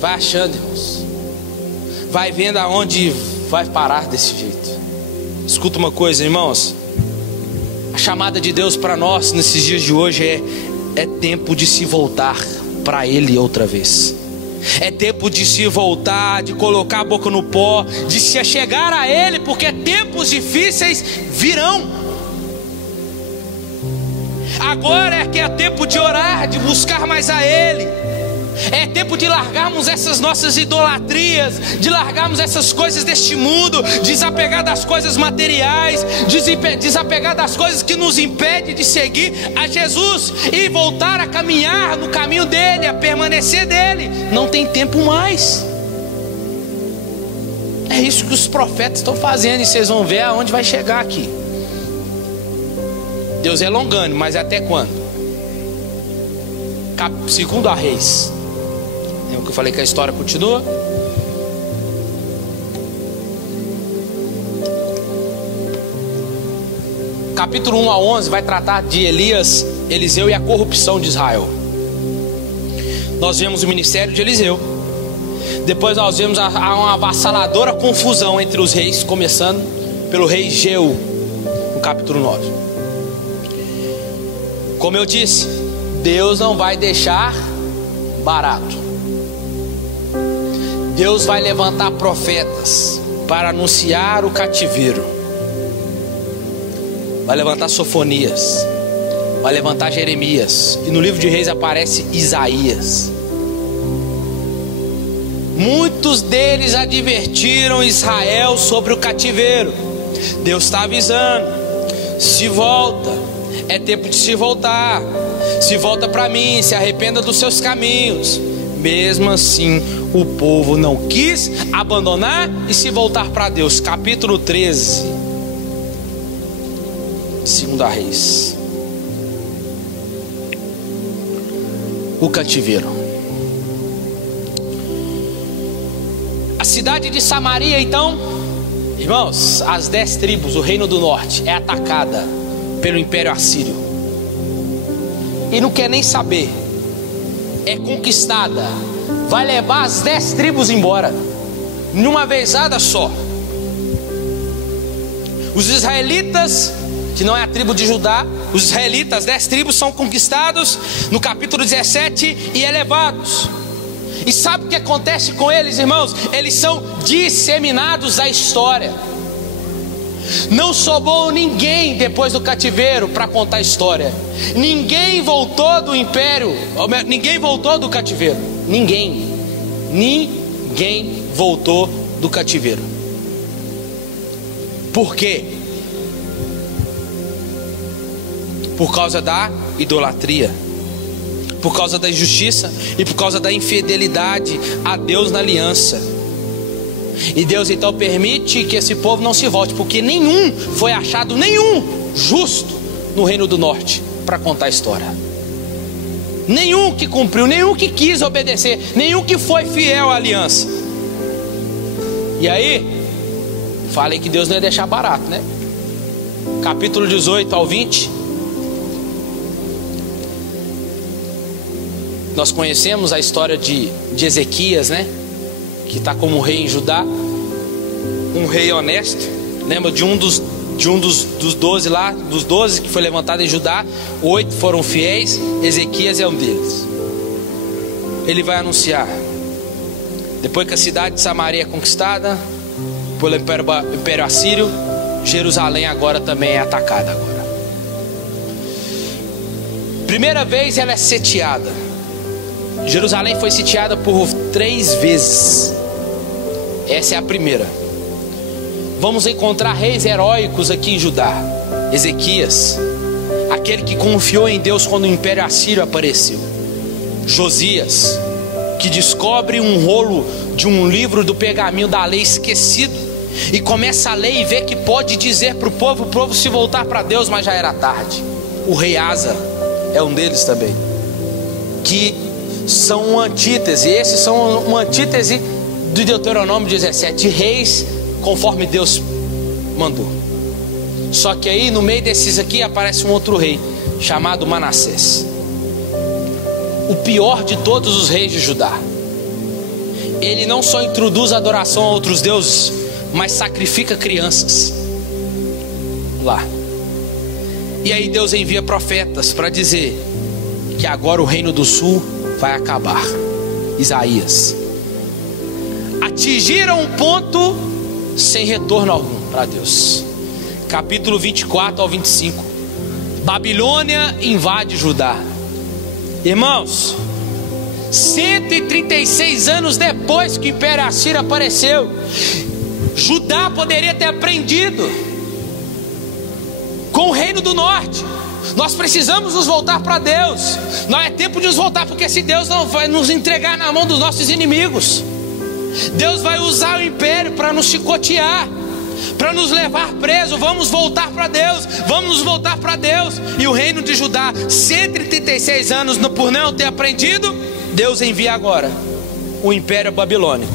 Vai achando, irmãos. Vai vendo aonde vai parar desse jeito. Escuta uma coisa, irmãos. A chamada de Deus para nós nesses dias de hoje é tempo de se voltar para Ele outra vez. É tempo de se voltar, de colocar a boca no pó, de se achegar a Ele, porque tempos difíceis virão. Agora é que é tempo de orar, de buscar mais a Ele. É tempo de largarmos essas nossas idolatrias, de largarmos essas coisas deste mundo, desapegar das coisas materiais, desapegar das coisas que nos impedem de seguir a Jesus e voltar a caminhar no caminho dele, a permanecer dele. Não tem tempo mais. É isso que os profetas estão fazendo, e vocês vão ver aonde vai chegar aqui. Deus é longânimo, mas até quando? Segundo a Reis. É o que eu falei, que a história continua. Capítulo 1 a 11 vai tratar de Elias, Eliseu e a corrupção de Israel. Nós vemos o ministério de Eliseu. Depois nós vemos uma avassaladora confusão entre os reis, começando pelo rei Jeú, no capítulo 9. Como eu disse, Deus não vai deixar barato. Deus vai levantar profetas para anunciar o cativeiro. Vai levantar Sofonias, vai levantar Jeremias, e no livro de Reis aparece Isaías. Muitos deles advertiram Israel sobre o cativeiro. Deus está avisando: se volta, é tempo de se voltar. Se volta para mim, se arrependa dos seus caminhos. Mesmo assim, o povo não quis abandonar e se voltar para Deus. Capítulo 13, 2 Reis. O cativeiro. A cidade de Samaria, então, irmãos, as 10 tribos, o reino do norte, é atacada pelo Império Assírio. E não quer nem saber. É conquistada. Vai levar as 10 tribos embora, numa vezada só. Os israelitas, que não é a tribo de Judá, os israelitas, as 10 tribos são conquistados no capítulo 17 e elevados. E sabe o que acontece com eles, irmãos? Eles são disseminados à história. Não sobrou ninguém depois do cativeiro para contar a história. Ninguém voltou do império, ninguém voltou do cativeiro. Ninguém voltou do cativeiro. Por quê? por causa da idolatria, por causa da injustiça e por causa da infidelidade a Deus na aliança. E Deus então permite que esse povo não se volte, porque nenhum foi achado, nenhum justo no reino do norte para contar a história. Nenhum que cumpriu, nenhum que quis obedecer, nenhum que foi fiel à aliança. E aí, falei que Deus não ia deixar barato, né? Capítulo 18 ao 20. Nós conhecemos a história de Ezequias, né? Que está como rei em Judá. Um rei honesto. Lembra de um dos 12 lá, dos 12 que foi levantado em Judá, 8 foram fiéis. Ezequias é um deles. Ele vai anunciar: depois que a cidade de Samaria é conquistada pelo Império Assírio, Jerusalém agora também é atacada agora. Primeira vez ela é sitiada. Jerusalém foi sitiada por 3 vezes. Essa é a primeira. Vamos encontrar reis heróicos aqui em Judá. Ezequias, aquele que confiou em Deus quando o Império Assírio apareceu. Josias, que descobre um rolo de um livro do pergaminho da lei esquecido e começa a ler e vê que pode dizer para o povo se voltar para Deus, mas já era tarde. O rei Asa é um deles também, que são uma antítese. Esses são uma antítese do Deuteronômio 17, reis conforme Deus mandou. Só que aí no meio desses aqui aparece um outro rei chamado Manassés, o pior de todos os reis de Judá. Ele não só introduz a adoração a outros deuses, mas sacrifica crianças lá. E aí Deus envia profetas para dizer que agora o reino do sul vai acabar. Isaías. Atingiram um ponto sem retorno algum para Deus. Capítulo 24 ao 25. Babilônia invade Judá. Irmãos, 136 anos depois que o Império Assírio apareceu, Judá poderia ter aprendido com o reino do norte. Nós precisamos nos voltar para Deus. Não é tempo de nos voltar, porque se Deus não vai nos entregar na mão dos nossos inimigos, Deus vai usar o império para nos chicotear, para nos levar preso. Vamos voltar para Deus, vamos nos voltar para Deus. E o reino de Judá, 136 anos por não ter aprendido, Deus envia agora o Império Babilônico,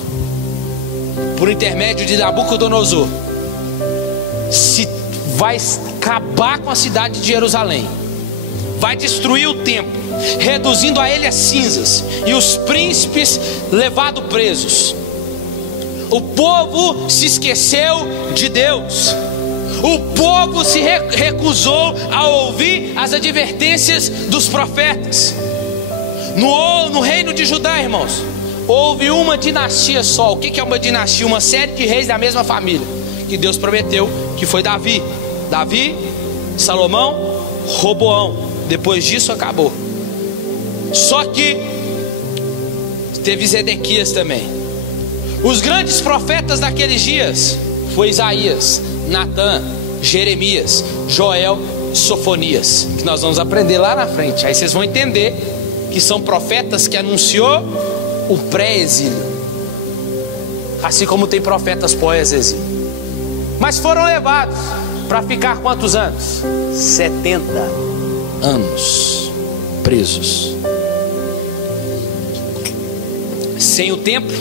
por intermédio de Nabucodonosor. Se vai acabar com a cidade de Jerusalém, vai destruir o templo, reduzindo a ele a cinzas, e os príncipes levados presos. O povo se esqueceu de Deus. O povo se recusou a ouvir as advertências dos profetas. No reino de Judá, irmãos, houve uma dinastia só. O que é uma dinastia? Uma série de reis da mesma família que Deus prometeu, que foi Davi, Salomão, Roboão. Depois disso acabou. Só que teve Zedequias também. Os grandes profetas daqueles dias foi Isaías, Natã, Jeremias, Joel e Sofonias, que nós vamos aprender lá na frente. Aí vocês vão entender que são profetas que anunciou o pré-exílio, assim como tem profetas pós-exílio. Mas foram levados para ficar quantos anos? 70 anos presos. Sem o templo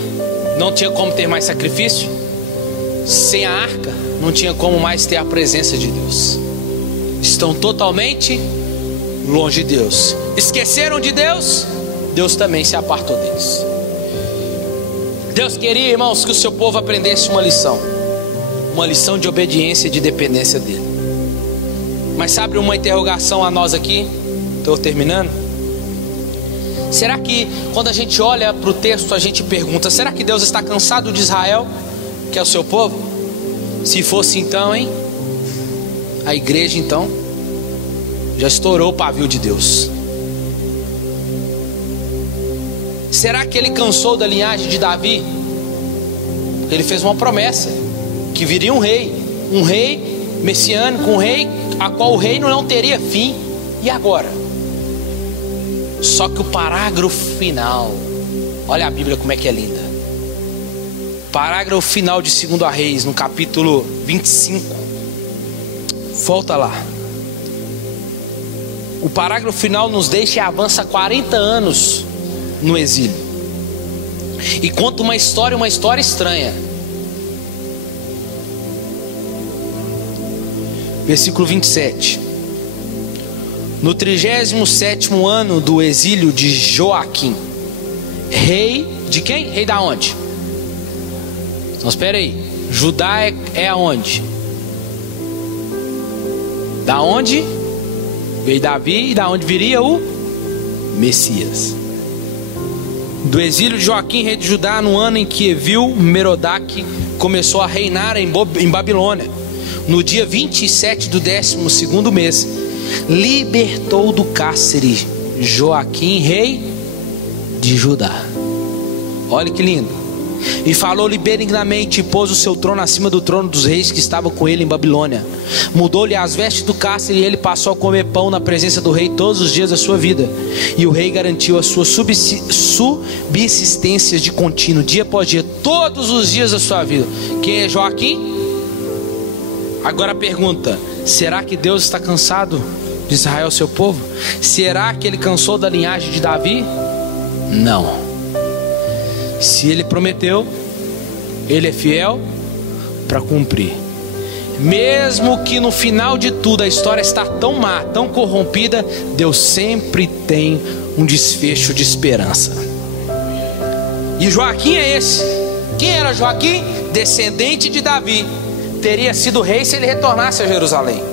não tinha como ter mais sacrifício. Sem a arca não tinha como mais ter a presença de Deus. Estão totalmente longe de Deus. Esqueceram de Deus, Deus também se apartou deles. Deus queria, irmãos, que o seu povo aprendesse uma lição de obediência e de dependência dele. Mas sabe uma interrogação a nós aqui? Estou terminando. Será que quando a gente olha para o texto, a gente pergunta: será que Deus está cansado de Israel, que é o seu povo? Se fosse então, hein? A igreja então já estourou o pavio de Deus. Será que ele cansou da linhagem de Davi? Ele fez uma promessa que viria um rei messiânico, um rei a qual o reino não teria fim. E agora? Só que o parágrafo final, olha a Bíblia como é que é linda. Parágrafo final de 2 Reis, no capítulo 25. Volta lá. O parágrafo final nos deixa e avança 40 anos no exílio. E conta uma história estranha. Versículo 27. No 37º ano do exílio de Joaquim, rei de quem? Rei da onde? Então espera aí. Judá é aonde? Da onde veio Davi e da onde viria o Messias. Do exílio de Joaquim, rei de Judá, no ano em que Evil-Merodach começou a reinar em Babilônia, no dia 27 do 12º mês, libertou do cárcere Joaquim, rei de Judá. Olha que lindo. E falou-lhe benignamente, e pôs o seu trono acima do trono dos reis que estavam com ele em Babilônia. Mudou-lhe as vestes do cárcere, e ele passou a comer pão na presença do rei todos os dias da sua vida. E o rei garantiu a sua subsistência de contínuo, dia após dia, todos os dias da sua vida. Quem é Joaquim? Agora a pergunta: será que Deus está cansado de Israel, seu povo? Será que ele cansou da linhagem de Davi? Não. Se ele prometeu, ele é fiel para cumprir. Mesmo que no final de tudo a história está tão má, tão corrompida, Deus sempre tem um desfecho de esperança. E Joaquim é esse. Quem era Joaquim? Descendente de Davi. Teria sido rei se ele retornasse a Jerusalém.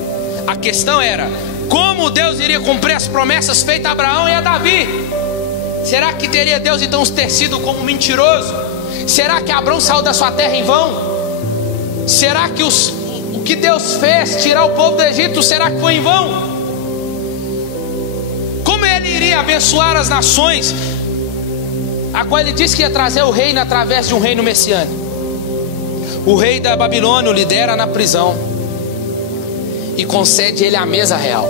A questão era: como Deus iria cumprir as promessas feitas a Abraão e a Davi? Será que teria Deus então ter sido como mentiroso? Será que Abraão saiu da sua terra em vão? Será que o que Deus fez, tirar o povo do Egito, será que foi em vão? Como ele iria abençoar as nações, a qual ele disse que ia trazer o reino através de um reino messiânico? O rei da Babilônia o lidera na prisão e concede ele a mesa real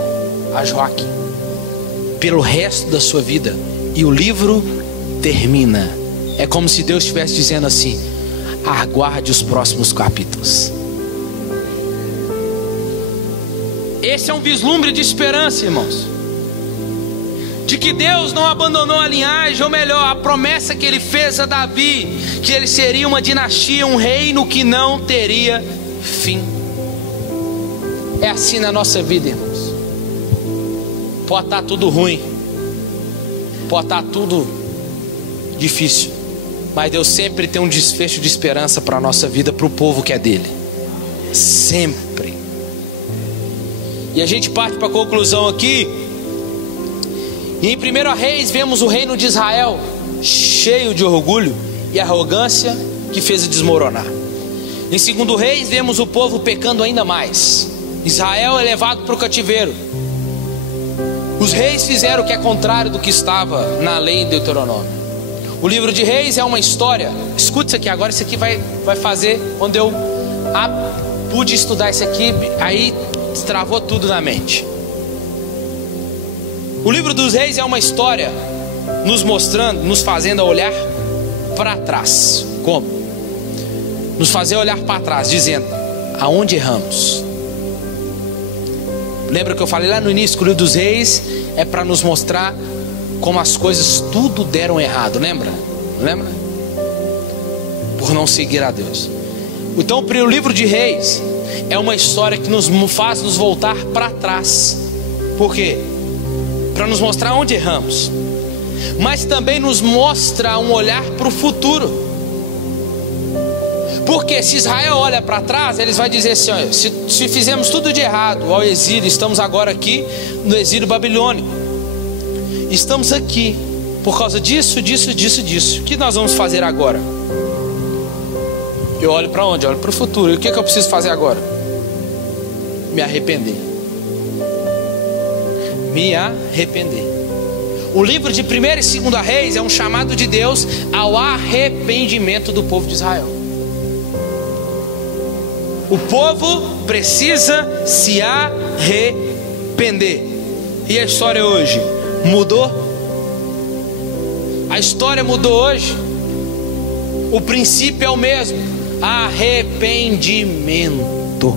a Joaquim pelo resto da sua vida. E o livro termina. É como se Deus estivesse dizendo assim: aguarde os próximos capítulos. Esse é um vislumbre de esperança, irmãos, de que Deus não abandonou a linhagem, ou melhor, a promessa que ele fez a Davi, que ele seria uma dinastia, um reino que não teria fim. É assim na nossa vida, irmãos. Pode estar tudo ruim, pode estar tudo difícil, mas Deus sempre tem um desfecho de esperança para a nossa vida, para o povo que é dele. Sempre. E a gente parte para a conclusão aqui. E em 1 Reis vemos o reino de Israel cheio de orgulho e arrogância que fez desmoronar. Em 2 Reis vemos o povo pecando ainda mais. Israel é levado para o cativeiro. Os reis fizeram o que é contrário do que estava na lei em Deuteronômio. O livro de Reis é uma história. Escute isso aqui agora. Isso aqui vai fazer. Quando eu pude estudar isso aqui, aí destravou tudo na mente. O livro dos reis é uma história nos mostrando, nos fazendo olhar para trás. Como? Nos fazer olhar para trás, dizendo: aonde erramos? Lembra que eu falei lá no início que o livro dos reis é para nos mostrar como as coisas tudo deram errado, lembra? Lembra? Por não seguir a Deus. Então o livro de Reis é uma história que nos faz nos voltar para trás. Por quê? Para nos mostrar onde erramos, mas também nos mostra um olhar para o futuro. Porque se Israel olha para trás, eles vão dizer assim: olha, se fizemos tudo de errado ao exílio, estamos agora aqui no exílio babilônico, estamos aqui por causa disso. O que nós vamos fazer agora? Eu olho para onde? Eu olho para o futuro. E o que eu preciso fazer agora? Me arrepender. Me arrepender. O livro de 1 e 2 Reis é um chamado de Deus ao arrependimento do povo de Israel. O povo precisa se arrepender. E a história hoje mudou? A história mudou hoje? O princípio é o mesmo: arrependimento.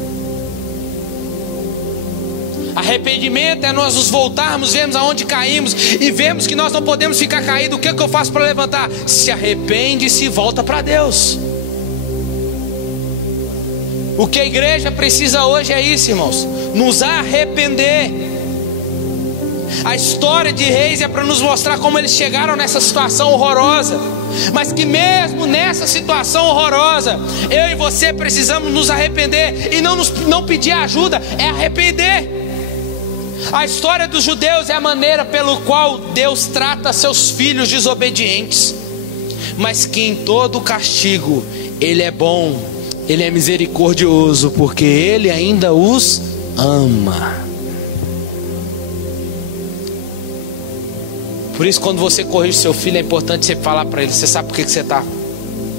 Arrependimento é nós nos voltarmos, vermos aonde caímos e vermos que nós não podemos ficar caídos. O que é que eu faço para levantar? Se arrepende e se volta para Deus. O que a igreja precisa hoje é isso, irmãos: nos arrepender. A história de Reis é para nos mostrar como eles chegaram nessa situação horrorosa, mas que mesmo nessa situação horrorosa, eu e você precisamos nos arrepender. E não pedir ajuda, é arrepender. A história dos judeus é a maneira pelo qual Deus trata seus filhos desobedientes, mas que em todo castigo Ele é bom, Ele é misericordioso, porque Ele ainda os ama. Por isso, quando você corrige seu filho, é importante você falar para ele: você sabe por que você está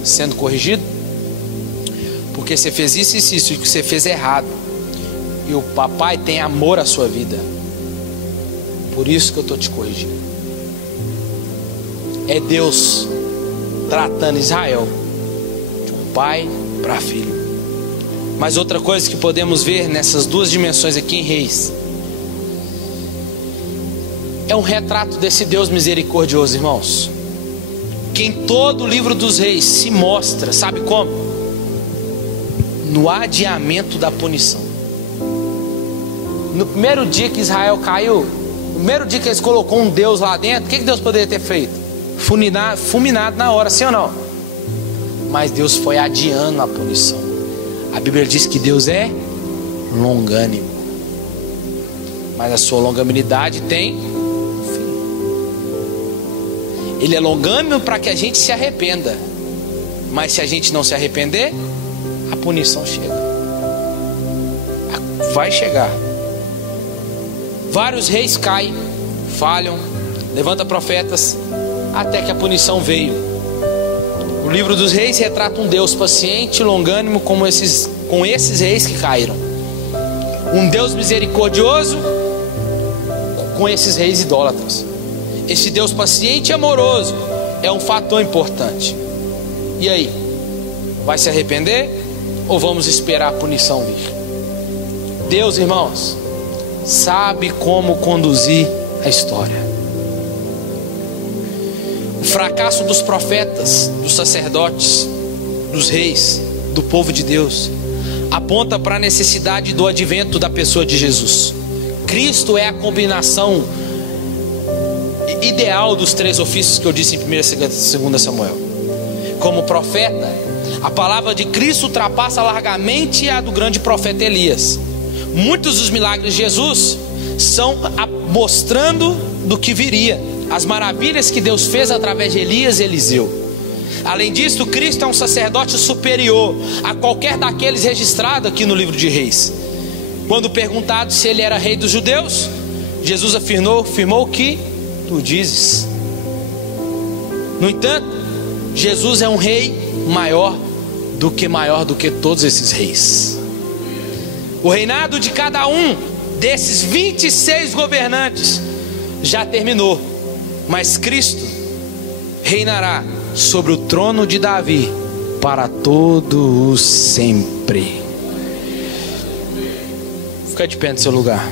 sendo corrigido? Porque você fez isso e isso, e que você fez errado, e o papai tem amor à sua vida, por isso que eu estou te corrigindo. É Deus tratando Israel de um pai para filho. Mas outra coisa que podemos ver nessas duas dimensões aqui em Reis é um retrato desse Deus misericordioso, irmãos, que em todo o livro dos Reis se mostra, sabe como? No adiamento da punição. No primeiro dia que Israel caiu, no primeiro dia que eles colocou um Deus lá dentro, o que Deus poderia ter feito? Fulminado na hora, sim ou não? Mas Deus foi adiando a punição. A Bíblia diz que Deus é longânimo, mas a sua longanimidade tem fim. Ele é longânimo para que a gente se arrependa, mas se a gente não se arrepender, a punição chega. Vai chegar. Vários reis caem, falham, levanta profetas, até que a punição veio. O livro dos Reis retrata um Deus paciente e longânimo com esses reis que caíram. Um Deus misericordioso com esses reis idólatras. Esse Deus paciente e amoroso é um fator importante. E aí? Vai se arrepender ou vamos esperar a punição vir? Deus, irmãos, sabe como conduzir a história. O fracasso dos profetas, dos sacerdotes, dos reis, do povo de Deus, aponta para a necessidade do advento da pessoa de Jesus. Cristo é a combinação ideal dos três ofícios que eu disse em 1 e 2 Samuel. Como profeta, a palavra de Cristo ultrapassa largamente a do grande profeta Elias. Muitos dos milagres de Jesus são mostrando do que viria, as maravilhas que Deus fez através de Elias e Eliseu. Além disso, Cristo é um sacerdote superior a qualquer daqueles registrados aqui no livro de Reis. Quando perguntado se ele era rei dos judeus, Jesus afirmou que tu dizes. No entanto, Jesus é um rei maior do que todos esses reis. O reinado de cada um desses 26 governantes já terminou, mas Cristo reinará sobre o trono de Davi para todo o sempre. Fica de pé no seu lugar.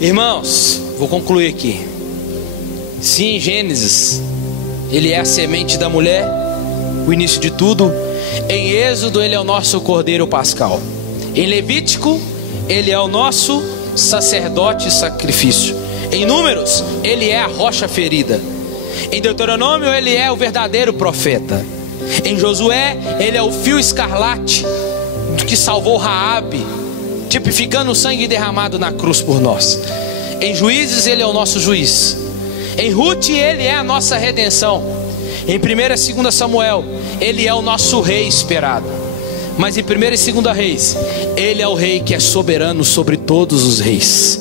Irmãos, vou concluir aqui. Sim, em Gênesis ele é a semente da mulher, o início de tudo. Em Êxodo ele é o nosso cordeiro pascal. Em Levítico ele é o nosso sacerdote sacrifício. Em Números ele é a rocha ferida. Em Deuteronômio ele é o verdadeiro profeta. Em Josué ele é o fio escarlate que salvou Raabe, tipificando o sangue derramado na cruz por nós. Em Juízes ele é o nosso juiz. Em Ruth ele é a nossa redenção. Em 1 e 2 Samuel ele é o nosso rei esperado. Mas em 1 e 2 Reis ele é o rei que é soberano sobre todos os reis.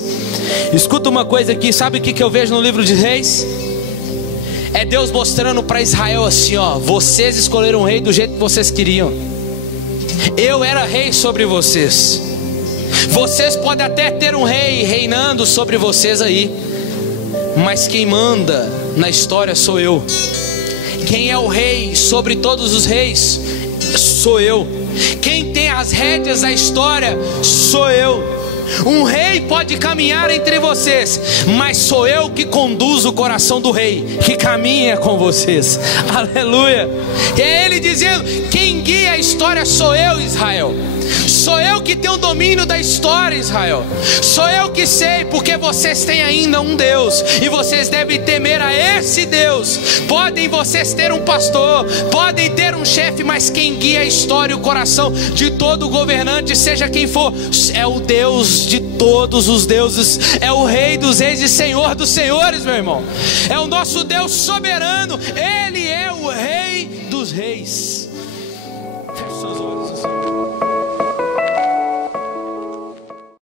Escuta uma coisa aqui, sabe o que eu vejo no livro de Reis? É Deus mostrando para Israel assim, ó: vocês escolheram um rei do jeito que vocês queriam. Eu era rei sobre vocês. Vocês podem até ter um rei reinando sobre vocês aí, mas quem manda na história sou eu. Quem é o rei sobre todos os reis? Sou eu. Quem tem as rédeas da história? Sou eu. Um rei pode caminhar entre vocês, mas sou eu que conduzo o coração do rei, que caminha com vocês. Aleluia. E é ele dizendo: quem guia a história sou eu, Israel. Sou eu que tenho o domínio da história, Israel. Sou eu que sei, porque vocês têm ainda um Deus, e vocês devem temer a esse Deus. Podem vocês ter um pastor, podem ter um chefe, mas quem guia a história e o coração de todo governante, seja quem for, é o Deus de todos os deuses, é o Rei dos reis e Senhor dos senhores, meu irmão. É o nosso Deus soberano, Ele é o Rei dos reis. Feche seus olhos.